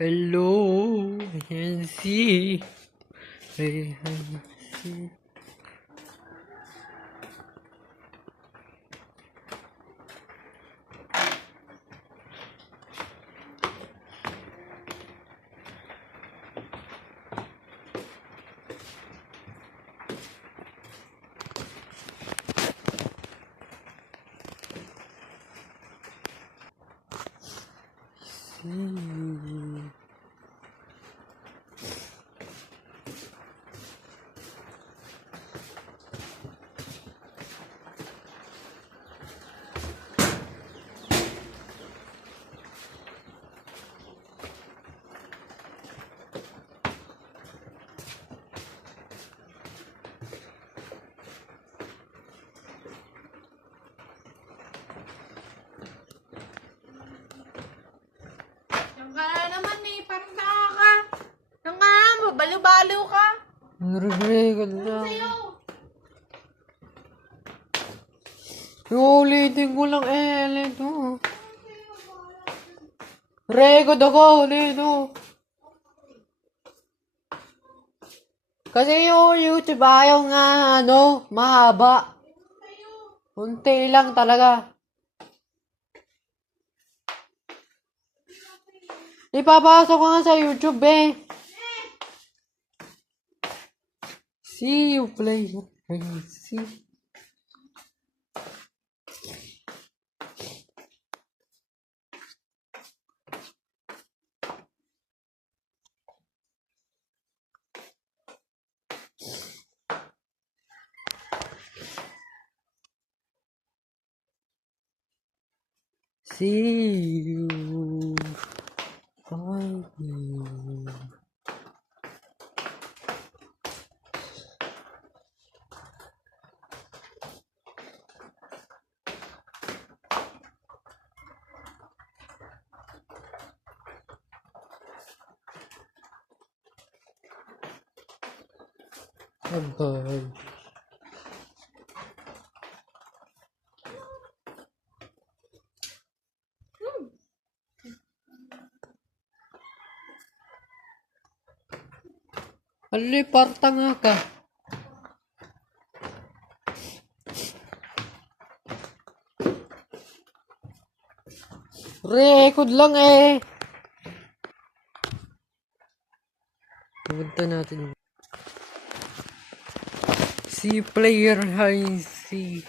Hello, ayan si. Ayan si. Yung ka na naman eh, parang tanga ka. Yung ka na, balo-balo ka. Nariregal lang. Sa'yo. Ulitin ko lang Lito. Record ako, Lito. Kasi yung YouTube ayaw nga, mahaba. Unti lang talaga. Ipapasok ko nga sa YouTube See you play. See. See you. Bye. Alipar tanga ka. Record lang Pumunta natin. Si player high si.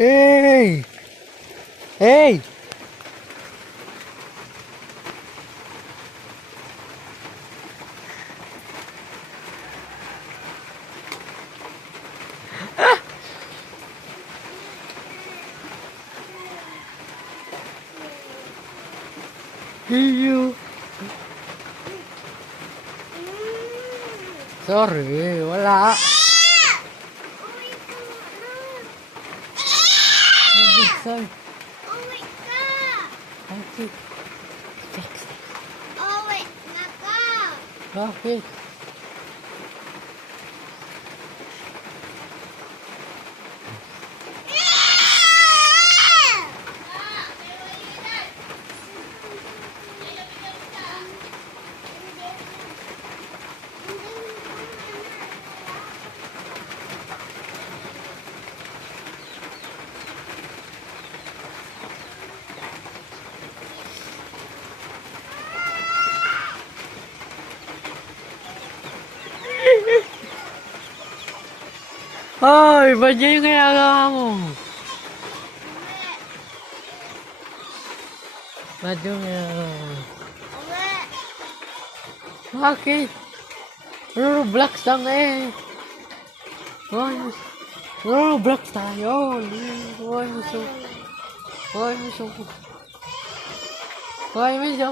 Hey! Hey! You. Sorry, wala. Sorry. Uwi ka! Bakit? Uwi na ka! Bakit? Hoy, ba't yan yung ginagawa mo? Ba't yung ginagawa mo? Bakit? Roblox lang eh. Hoy, Roblox tayo. Hoy, muso. Hoy, muso. Hoy, muso.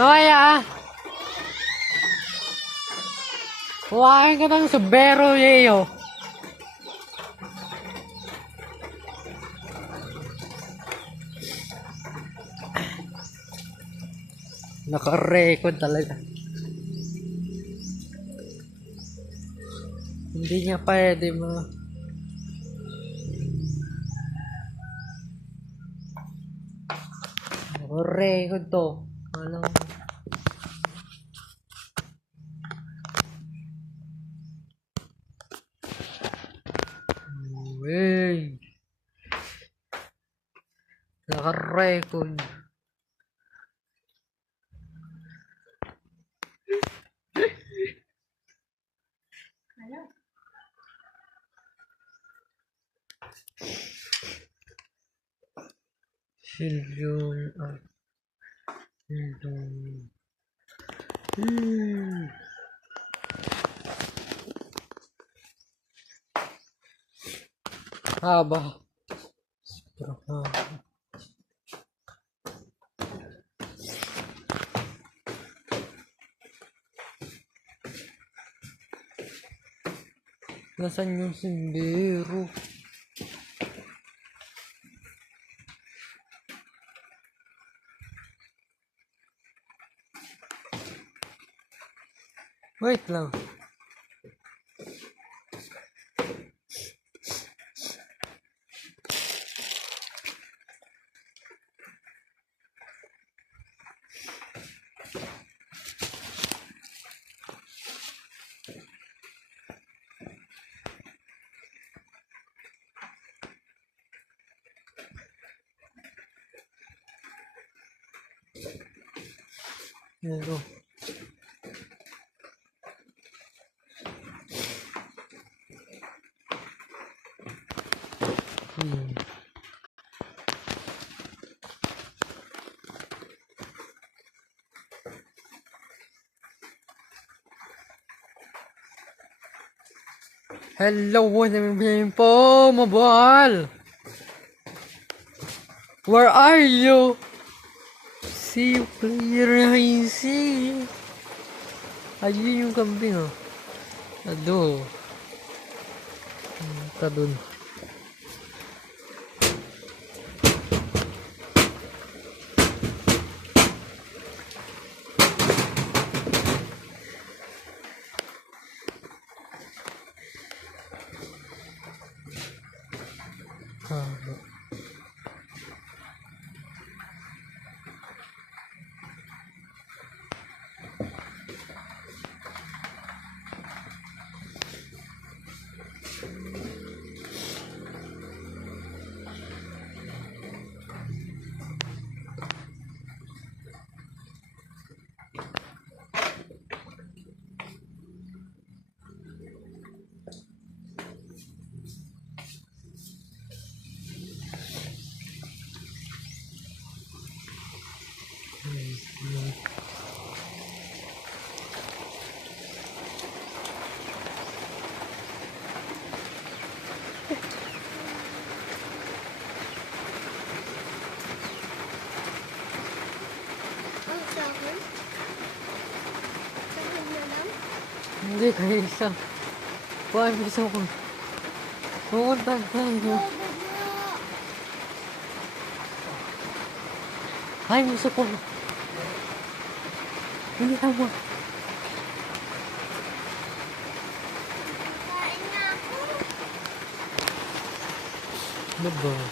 Mamaya. Kuhain ka ng sobero, Yeo. Naka-record talaga. Hindi niya pwede mo. Naka-record to. Alam mo. Hey. Naka-record. Silvio. Haba. Nasaan yung sindero? Wait lang. Pero hello, what's up po, mabal? Where are you? See you player, I see. Ayun yung kambing, oh. Ado. Ito dun. Hindi kayo isa. Kuhaan gusto ko. Pumunta tayo. Ay, gusto ko. Hindi tama. Ano ba?